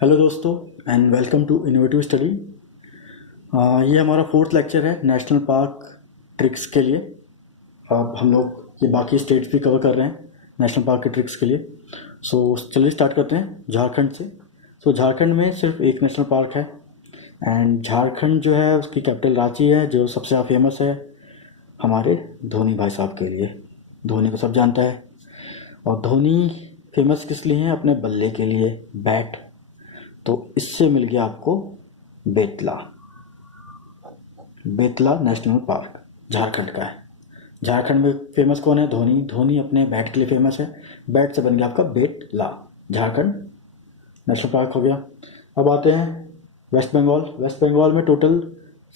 Hello दोस्तों and welcome to innovative study. ये हमारा फोर्थ लेक्चर है नेशनल पार्क ट्रिक्स के लिए। अब हम लोग ये बाकी स्टेट्स भी कवर कर रहे हैं नेशनल पार्क के ट्रिक्स के लिए। चलिए स्टार्ट करते हैं झारखंड से। झारखंड में सिर्फ एक नेशनल पार्क है एंड झारखंड जो है उसकी कैपिटल रांची है, जो सबसे ज़्यादा फेमस है हमारे धोनी भाई साहब के लिए। धोनी को सब जानता है और धोनी फेमस किस लिए हैं? अपने बल्ले के लिए, बैट। तो इससे मिल गया आपको बेतला। बेतला नेशनल पार्क झारखंड का है। झारखंड में फेमस कौन है? धोनी। धोनी अपने बैट के लिए फेमस है, बैट से बन गया आपका बेतला। झारखंड नेशनल पार्क हो गया। अब आते हैं वेस्ट बंगाल। वेस्ट बंगाल में टोटल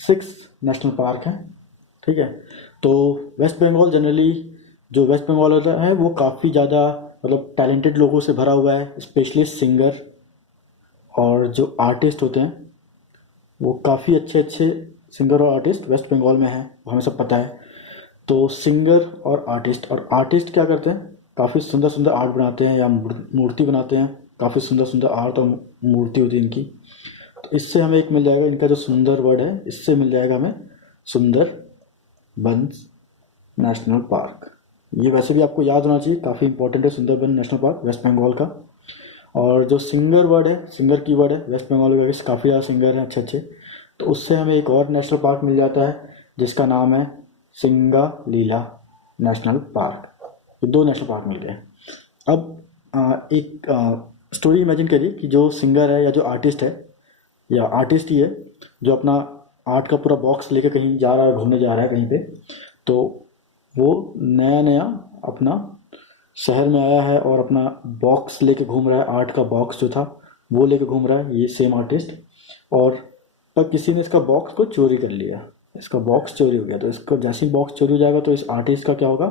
6 नेशनल पार्क हैं, ठीक है। तो वेस्ट बंगाल जनरली जो वेस्ट बंगाल होता है वो काफ़ी ज़्यादा मतलब टैलेंटेड लोगों से भरा हुआ है, स्पेशली सिंगर और जो आर्टिस्ट होते हैं वो काफ़ी अच्छे अच्छे सिंगर और आर्टिस्ट वेस्ट बंगाल में हैं, वो हमें सब पता है। तो सिंगर और आर्टिस्ट क्या करते हैं? काफ़ी सुंदर सुंदर आर्ट बनाते हैं या मूर्ति बनाते हैं। काफ़ी सुंदर सुंदर आर्ट और मूर्ति होती है इनकी। तो इससे हमें एक मिल जाएगा, इनका जो सुंदर वर्ड है इससे मिल जाएगा हमें सुंदर बंस नेशनल पार्क। ये वैसे भी आपको याद होना चाहिए, काफ़ी इंपॉर्टेंट है सुंदरबन नेशनल पार्क वेस्ट बंगाल का। और जो सिंगर वर्ड है, सिंगर की वर्ड है वेस्ट बंगाल में काफ़ी ज़्यादा सिंगर हैं अच्छे अच्छे। तो उससे हमें एक और नेशनल पार्क मिल जाता है जिसका नाम है सिंगालीला नेशनल पार्क। ये 2 नेशनल पार्क मिल गए। अब एक स्टोरी इमेजिन करिए कि जो सिंगर है या जो आर्टिस्ट है, या आर्टिस्ट ही है जो अपना आर्ट का पूरा बॉक्स लेके कहीं जा रहा है, घूमने जा रहा है कहीं पे। तो वो नया नया अपना शहर में आया है और अपना बॉक्स लेके घूम रहा है, आर्ट का बॉक्स जो था वो लेके घूम रहा है ये सेम आर्टिस्ट। और पर किसी ने इसका बॉक्स को चोरी कर लिया, इसका बॉक्स चोरी हो गया। तो इसको जैसे ही बॉक्स चोरी हो जाएगा तो इस आर्टिस्ट का क्या होगा?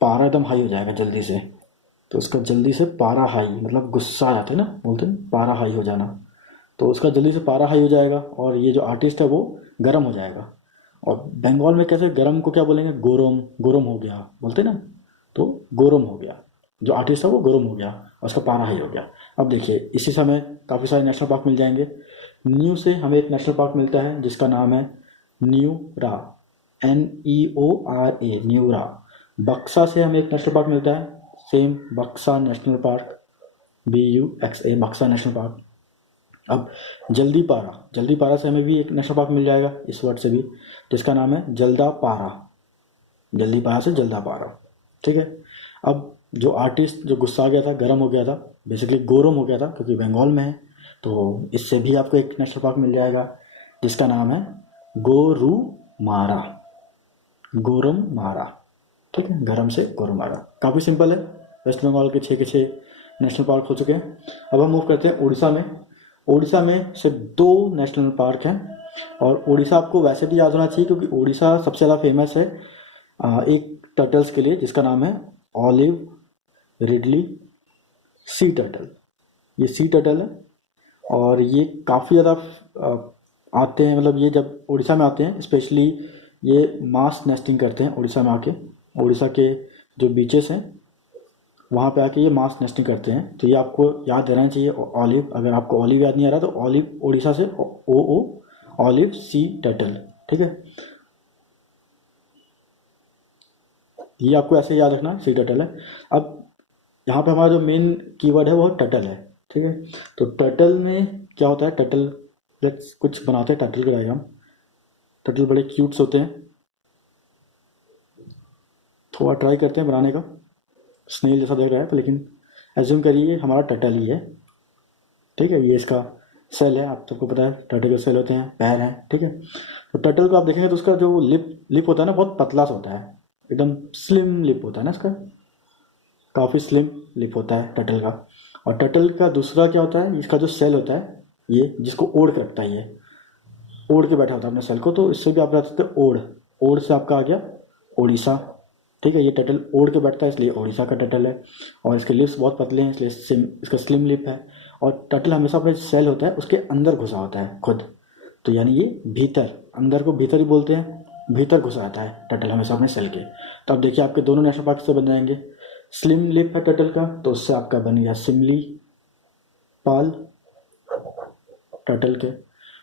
पारा एकदम हाई हो जाएगा जल्दी से। तो उसका जल्दी से पारा हाई, मतलब गुस्सा आ जाता है ना, बोलते हैं पारा हाई हो जाना। तो उसका जल्दी से पारा हाई हो जाएगा और ये जो आर्टिस्ट है वो गर्म हो जाएगा। और बंगाल में कैसे गर्म को क्या बोलेंगे? गोरम। गोरम हो गया बोलते हैं ना, तो गोरम हो गया, जो आर्टिस्ट है वो गोरम हो गया और उसका पारा हाई हो गया। अब देखिए इसी समय काफ़ी सारे नेशनल पार्क मिल जाएंगे। न्यू से हमें एक नेशनल पार्क मिलता है जिसका नाम है न्यूरा, NEORA, न्यूरा। बक्सा से हमें एक नेशनल पार्क मिलता है, सेम बक्सा नेशनल पार्क, BUXA बक्सा नेशनल पार्क। अब जल्दीपारा से हमें भी एक नेशनल पार्क मिल जाएगा इस वर्ड से भी, जिसका नाम है जल्दापारा। जल्दीपारा से जल्दापारा, ठीक है। अब जो आर्टिस्ट जो गुस्सा आ गया था, गर्म हो गया था, बेसिकली गोरम हो गया था क्योंकि बंगाल में है, तो इससे भी आपको एक नेशनल पार्क मिल जाएगा जिसका नाम है गोरुमारा। गोरुमारा, ठीक है, गरम से गोरुमारा। काफ़ी सिंपल है। वेस्ट बंगाल के 6 के 6 नेशनल पार्क हो चुके हैं। अब हम मूव करते हैं उड़ीसा में। उड़ीसा में सिर्फ 2 नेशनल पार्क हैं और उड़ीसा आपको वैसे भी याद होना चाहिए क्योंकि उड़ीसा सबसे ज़्यादा फेमस है एक टर्टल्स के लिए जिसका नाम है ऑलिव रिडली सी टर्टल। ये सी टर्टल है और ये काफ़ी ज़्यादा आते हैं, मतलब ये जब उड़ीसा में आते हैं स्पेशली ये मास नेस्टिंग करते हैं उड़ीसा में आके। उड़ीसा के जो बीचेस हैं वहाँ पे आके ये मास नेस्टिंग करते हैं। तो ये आपको याद रहना चाहिए ऑलिव। अगर आपको ऑलिव याद नहीं आ रहा तो ऑलिव उड़ीसा से OO ऑलिव सी टर्टल, ठीक है। ये आपको ऐसे याद रखना, सी टर्टल है। अब यहाँ पे हमारा जो मेन कीवर्ड है वो टर्टल है, ठीक है। तो टर्टल में क्या होता है? टर्टल, लेट्स कुछ बनाते हैं टर्टल का डायग्राम। टर्टल बड़े क्यूट्स होते हैं, थोड़ा ट्राई करते हैं बनाने का। स्नेल जैसा देख रहा है पर लेकिन एज्यूम करिए हमारा टर्टल ही है, ठीक है। ये इसका सेल है, आप सबको पता है टर्टल के सेल होते हैं, पैर हैं, ठीक है। तो टर्टल को आप देखेंगे तो उसका जो लिप होता है ना बहुत पतला सा होता है, एकदम स्लिम लिप होता है ना इसका, काफ़ी स्लिम लिप होता है टर्टल का। और टर्टल का दूसरा क्या होता है? इसका जो सेल होता है ये जिसको ओढ़ के रखता है, ये ओढ़ के बैठा होता है अपने सेल को। तो इससे भी आप बता सकते हैं ओढ़। ओढ़ से आपका आ गया ओडिशा, ठीक है। ये टर्टल ओढ़ के बैठता है इसलिए ओडिशा का टर्टल है। और इसके लिप्स बहुत पतले हैं इसलिए इसका स्लिम लिप है। और टर्टल हमेशा अपने सेल होता है उसके अंदर घुसा होता है खुद, तो यानी ये भीतर, अंदर को भीतर ही बोलते हैं, भीतर घुसा रहता है टर्टल हमेशा अपने सेल के। तो अब देखिए आपके दोनों नेशनल पार्क से बन जाएंगे। स्लिम लिप है टर्टल का तो उससे आपका बन गया सिमली पाल, टर्टल के,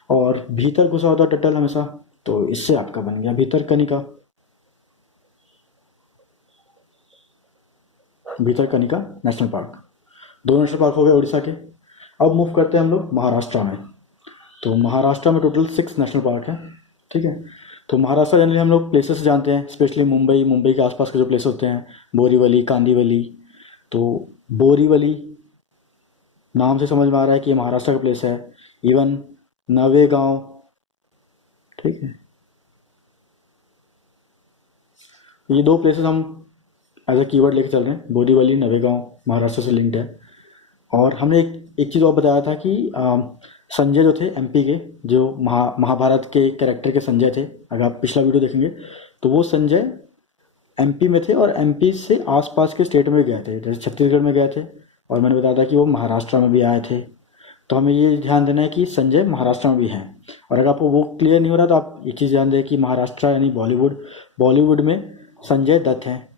और भीतर घुसा होता है टर्टल हमेशा, तो इससे आपका बन गया भीतरकनिका। Bhitarkanika national park. दो नेशनल पार्क हो गए उड़ीसा के। अब मूव करते हैं हम लोग महाराष्ट्र में। तो महाराष्ट्र में टोटल 6 नेशनल पार्क है, ठीक है। तो महाराष्ट्र जनरली हम लोग प्लेसेस जानते हैं, स्पेशली मुंबई के आसपास के जो प्लेस होते हैं, बोरीवली, कांदिवली। तो बोरीवली नाम से समझ में आ रहा है कि ये महाराष्ट्र का प्लेस है। इवन नवेगांव, ठीक है। ये 2 प्लेसेस हम एज अ कीवर्ड लेके चल रहे हैं, बोरीवली, नवेगांव, महाराष्ट्र से लिंक्ड है। और हमने एक चीज़ और बताया था कि संजय जो थे एमपी के, जो महाभारत के कैरेक्टर के संजय थे, अगर आप पिछला वीडियो देखेंगे तो वो संजय एमपी में थे और एमपी से आसपास के स्टेट में गए थे, जैसे छत्तीसगढ़ में गए थे, और मैंने बताया था कि वो महाराष्ट्र में भी आए थे। तो हमें ये ध्यान देना है कि संजय महाराष्ट्र में भी हैं। और अगर आपको वो क्लियर नहीं हो रहा तो आप ये चीज़ ध्यान दें कि महाराष्ट्र यानी बॉलीवुड में संजय दत्त हैं,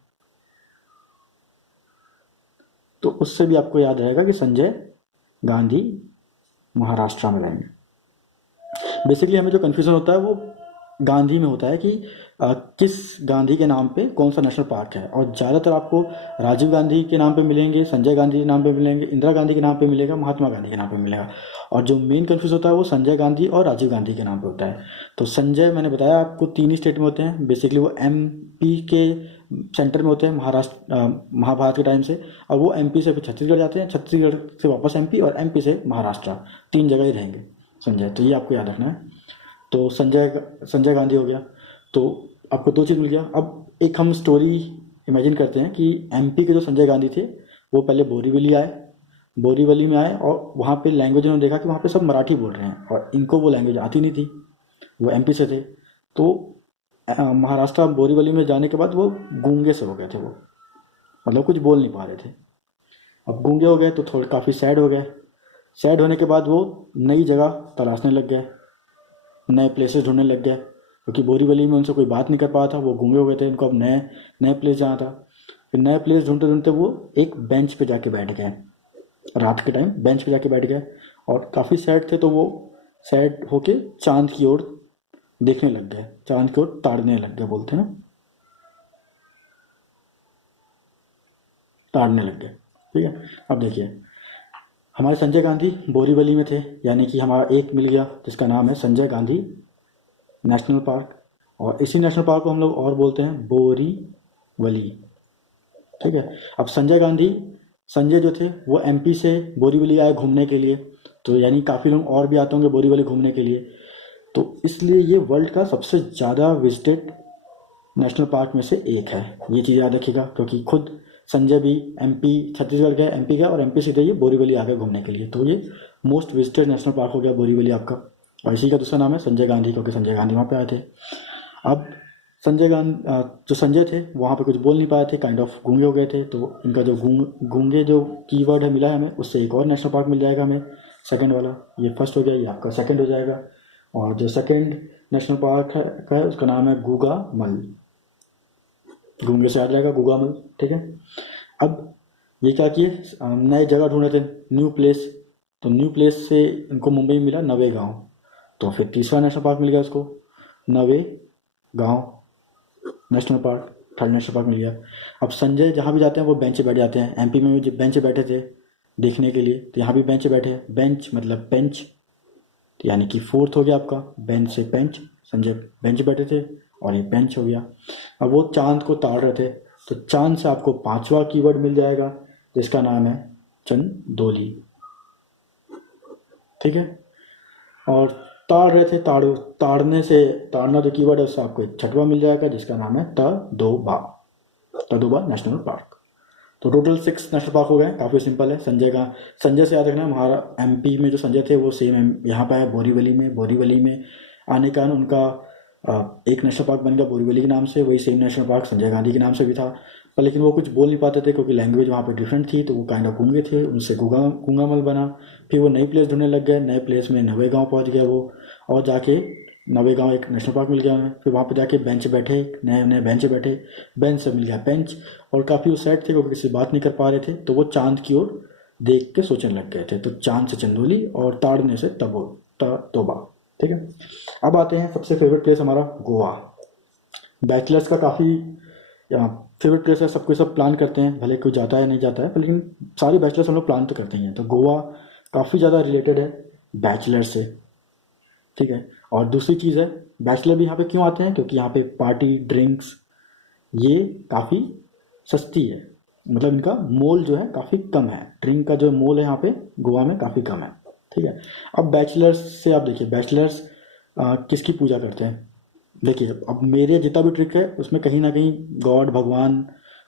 तो उससे भी आपको याद रहेगा कि संजय गांधी महाराष्ट्र में रहेंगे। बेसिकली हमें जो कन्फ्यूज़न होता है वो गांधी में होता है कि किस गांधी के नाम पे कौन सा नेशनल पार्क है, और ज़्यादातर आपको राजीव गांधी के नाम पे मिलेंगे, संजय गांधी के नाम पे मिलेंगे, इंदिरा गांधी के नाम पे मिलेगा, महात्मा गांधी के नाम पे मिलेगा। और जो मेन कन्फ्यूज होता है वो संजय गांधी और राजीव गांधी के नाम पे होता है। तो संजय मैंने बताया आपको 3 ही स्टेट में होते हैं, बेसिकली वो एमपी के सेंटर में होते हैं महाभारत के टाइम से, और वो एमपी से फिर छत्तीसगढ़ जाते हैं, छत्तीसगढ़ से वापस एमपी, और एमपी से महाराष्ट्र, 3 जगह ही रहेंगे संजय। तो ये आपको याद रखना है। तो संजय गांधी हो गया। तो आपको 2 चीज़ मिल गया। अब एक हम स्टोरी इमेजिन करते हैं कि एमपी के जो संजय गांधी थे वो पहले बोरीवली में आए, और वहाँ पे लैंग्वेज उन्होंने देखा कि वहाँ पे सब मराठी बोल रहे हैं और इनको वो लैंग्वेज आती नहीं थी, वो एमपी से थे। तो महाराष्ट्र बोरीवली में जाने के बाद वो गूंगे से हो गए थे, वो मतलब कुछ बोल नहीं पा रहे थे। अब गूंगे हो गए तो थोड़े काफ़ी सैड हो गए। सैड होने के बाद वो नई जगह तलाशने लग गए, नए प्लेसेस ढूंढने लग गए, क्योंकि बोरीवली में उनसे कोई बात नहीं कर पाया था, वो गूंगे हो गए थे, उनको अब नए प्लेस जाना था। फिर नए प्लेस ढूंढते ढूंढते वो एक बेंच पे जाके बैठ गए, रात के टाइम बेंच पे जाके बैठ गए, और काफ़ी सैड थे। तो वो सैड होके चांद की ओर देखने लग गए, चांद की ओर ताड़ने लग गए, बोलते हैं ना, ताड़ने लग गए, ठीक है। अब देखिए, हमारे संजय गांधी बोरीवली में थे, यानी कि हमारा एक मिल गया जिसका नाम है संजय गांधी नेशनल पार्क, और इसी नेशनल पार्क को हम लोग और बोलते हैं बोरीवली, ठीक है। अब संजय जो थे वो एमपी से बोरीवली आए घूमने के लिए, तो यानी काफ़ी लोग और भी आते होंगे बोरीवली घूमने के लिए, तो इसलिए ये वर्ल्ड का सबसे ज़्यादा विजिटेड नेशनल पार्क में से एक है। ये चीज़ याद रखिएगा, क्योंकि खुद संजय भी एमपी छत्तीसगढ़ गए, एमपी गया, और एमपी सीधे ये बोरीवली आ गए घूमने के लिए, तो ये मोस्ट विजिटेड नेशनल पार्क हो गया बोरीवली आपका। और इसी का दूसरा नाम है संजय गांधी, क्योंकि संजय गांधी वहाँ पे आए थे। अब जो संजय थे वहाँ पे कुछ बोल नहीं पाए थे, काइंड ऑफ गूंगे हो गए थे, तो इनका जो गूंगे जो कीवर्ड है मिला है हमें, उससे एक और नेशनल पार्क मिल जाएगा हमें, सेकंड वाला। ये फर्स्ट हो गया, ये आपका सेकंड हो जाएगा। और जो सेकंड नेशनल पार्क है उसका नाम है गूगामल, गूंगे से याद रहेगा गूगामल, ठीक है। अब ये क्या किए, नए जगह ढूंढे थे, न्यू प्लेस, तो न्यू प्लेस से इनको मुंबई में मिला नवेगांव, तो फिर तीसरा नेशनल पार्क मिल गया उसको, Navegaon national park, third national park मिल गया। अब संजय जहाँ भी जाते हैं वो बेंच पे बैठ जाते हैं, एमपी में भी बेंच पे बैठे थे देखने के लिए, तो यहाँ भी बेंच पे बैठे, बेंच मतलब बेंच, तो यानी कि फोर्थ हो गया आपका, बेंच से बेंच, संजय बेंच बैठे थे और ये बेंच हो गया। अब वो चांद को ताड़ रहे थे, तो चांद से आपको 5वां कीवर्ड मिल जाएगा जिसका नाम है चंदोली, ठीक है। और ताड़ रहे थे, ताड़ना जो कीवर्ड है उससे आपको एक 6वां मिल जाएगा जिसका नाम है तदोबा नेशनल पार्क। तो टोटल 6 नेशनल पार्क हो गए, काफ़ी सिंपल है। संजय से याद रखना, हमारा एमपी में जो संजय थे वो सेम यहाँ पर है बोरीवली में आने का उनका एक नेशनल पार्क बन गया बोरीवली के नाम से, वही same national park Sanjay Gandhi के नाम से भी था, पर लेकिन वो कुछ बोल नहीं पाते थे क्योंकि लैंग्वेज वहाँ पे डिफरेंट थी, तो वो काइंड ऑफ गूंगे थे, उनसे गूंगामल बना। फिर वो नई प्लेस ढूंढने लग गए, नए प्लेस में नवेगांव पहुँच गया वो, और जाके नवेगांव एक नेशनल पार्क मिल गया हमें। फिर वहाँ पे जाके बेंच बैठे, नए बेंच बैठे, बेंच से मिल गया बेंच, और काफ़ी वो सैड थे क्योंकि किसी बात नहीं कर पा रहे थे, तो वो चांद की ओर देख के सोचने लग गए थे, तो चांद से चंदोली और ताड़ने से तोबा। ठीक है, अब आते हैं सबसे फेवरेट प्लेस हमारा गोवा। बैचलर्स का काफ़ी फेवरेट प्लेस है, सब कोई सब प्लान करते हैं, भले कोई जाता है नहीं जाता है, पर लेकिन सारे बैचलर्स हम लोग प्लान तो करते ही हैं। तो गोवा काफ़ी ज़्यादा रिलेटेड है बैचलर से। ठीक है, और दूसरी चीज़ है, बैचलर भी यहाँ पे क्यों आते हैं, क्योंकि यहाँ पे पार्टी ड्रिंक्स ये काफ़ी सस्ती है, मतलब इनका मोल जो है काफ़ी कम है, ड्रिंक का जो मोल है यहाँ पे गोवा में काफ़ी कम है। ठीक है, अब बैचलर्स से आप देखिए, बैचलर्स किसकी पूजा करते हैं। देखिए, अब मेरे जितना भी ट्रिक है उसमें कहीं ना कहीं गॉड, भगवान,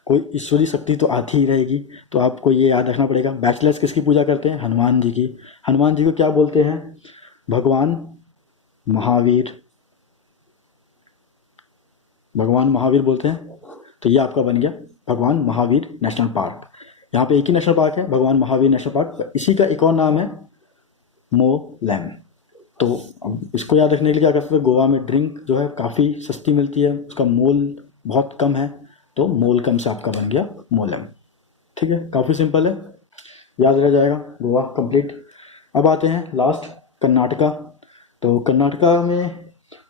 कोई ईश्वरी शक्ति तो आती ही रहेगी। तो आपको ये याद रखना पड़ेगा, बैचलर्स किसकी पूजा करते हैं, हनुमान जी की। हनुमान जी को क्या बोलते हैं, भगवान महावीर, भगवान महावीर बोलते हैं। तो ये आपका बन गया भगवान महावीर नेशनल पार्क। यहाँ पे एक ही नेशनल पार्क है, भगवान महावीर नेशनल पार्क, इसी का एक और नाम है मोलैम। तो अब इसको याद रखने के लिए क्या कर सकते हैं, गोवा में ड्रिंक जो है काफ़ी सस्ती मिलती है, उसका मोल बहुत कम है, तो मोल कम से आपका बन गया मोलैम। ठीक है, काफ़ी सिंपल है, याद रह जाएगा, गोवा कंप्लीट। अब आते हैं लास्ट, कर्नाटका। तो कर्नाटका में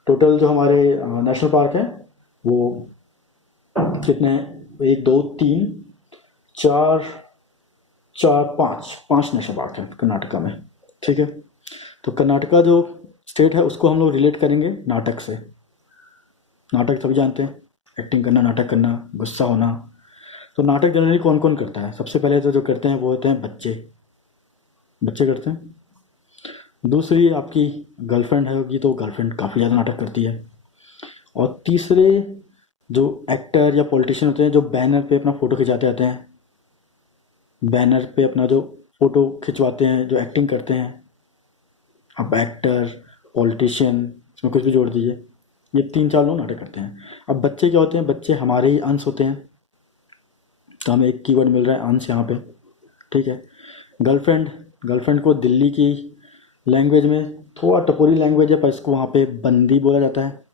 टोटल जो हमारे नेशनल पार्क है वो कितने हैं, 1 2 3 4 4 5 5 नेशनल पार्क है कर्नाटका में। ठीक है, तो कर्नाटका जो स्टेट है उसको हम लोग रिलेट करेंगे नाटक से। नाटक सभी जानते हैं, एक्टिंग करना, नाटक करना, गुस्सा होना। तो नाटक जनरली कौन कौन करता है, सबसे पहले तो जो करते हैं वो होते हैं बच्चे, बच्चे करते हैं। दूसरी आपकी गर्लफ्रेंड होगी तो गर्लफ्रेंड काफ़ी ज़्यादा नाटक करती है। और तीसरे जो एक्टर या पॉलिटिशियन होते हैं जो बैनर पे अपना फ़ोटो खिंचाते आते हैं, बैनर पे अपना जो फ़ोटो खिंचवाते हैं, जो एक्टिंग करते हैं, अब एक्टर, पॉलिटिशियन, इसमें कुछ भी जोड़ दीजिए, ये 3 4 लोग नाटक करते हैं। अब बच्चे क्या होते हैं, बच्चे हमारे ही अंश होते हैं, तो हमें एक कीवर्ड मिल रहा है अंश यहाँ पे। ठीक है, गर्लफ्रेंड, गर्लफ्रेंड को दिल्ली की लैंग्वेज में, थोड़ा टपोरी लैंग्वेज है पर इसको वहाँ पे बंदी बोला जाता है,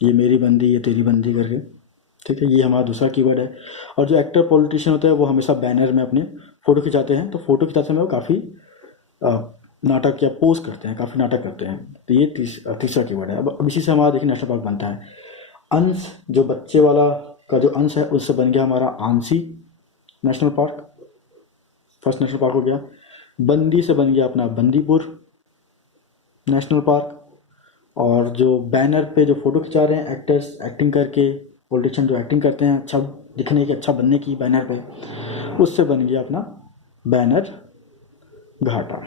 ये मेरी बंदी, ये तेरी बंदी करके। ठीक है, ये हमारा दूसरा कीवर्ड है। और जो एक्टर पॉलिटिशियन होता है वो हमेशा बैनर में अपने फ़ोटो खिंचाते हैं, तो फ़ोटो खिंचाते समय वो काफ़ी नाटक या पोज करते हैं, काफ़ी नाटक करते हैं। तो ये तीसरा कीवर्ड है। अब इसी से हमारा देखिए नेशनल पार्क बनता है। अंश, जो बच्चे वाला का जो अंश है उससे बन गया हमारा ANSI national park, first national park हो गया। बंदी से बन गया अपना बंदीपुर नेशनल पार्क। और जो बैनर पे जो फ़ोटो खिंचा रहे हैं एक्टर्स, एक्टिंग करके, पॉलिटिशियन जो एक्टिंग करते हैं अच्छा दिखने की, अच्छा बनने की बैनर पे, उससे बन गया अपना बैनर घाटा।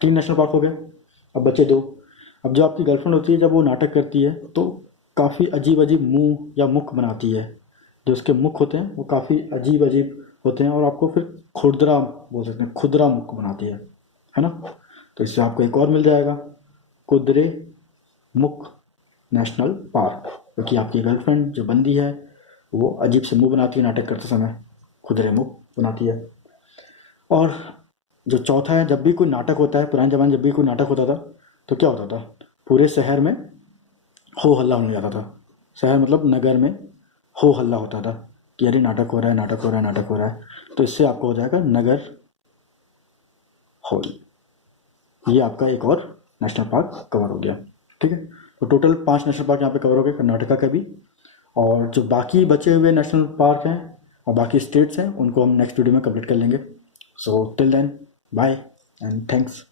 3 नेशनल पार्क हो गए। अब बचे 2। अब जो आपकी गर्लफ्रेंड होती है जब वो नाटक करती है तो काफ़ी अजीब अजीब मुंह या मुख बनाती है, जो उसके मुख होते हैं वो काफ़ी अजीब अजीब होते हैं, और आपको फिर खुरदरा बोल सकते हैं, खुदरा मुख बनाती है ना। तो इससे आपको एक और मिल जाएगा, कुदरे मुख नेशनल पार्क, क्योंकि आपकी गर्लफ्रेंड जो बंदी है वो अजीब से मुंह बनाती है नाटक करते समय, खुदरे मुख बनाती है। और जो चौथा है, जब भी कोई नाटक होता है, पुराने ज़माने जब भी कोई नाटक होता था तो क्या होता था, पूरे शहर में हो हल्ला होने जाता था। शहर मतलब नगर में हो हल्ला होता था कि अरे नाटक हो रहा है, नाटक हो रहा है, नाटक हो रहा है। तो इससे आपको हो जाएगा नगर हॉल। ये आपका एक और नेशनल पार्क कवर हो गया। ठीक है, तो टोटल 5 नेशनल पार्क यहाँ पे कवर हो गए कर्नाटका के भी। और जो बाकी बचे हुए नेशनल पार्क हैं और बाकी स्टेट्स हैं उनको हम नेक्स्ट वीडियो में कंप्लीट कर लेंगे। So till then, bye and thanks.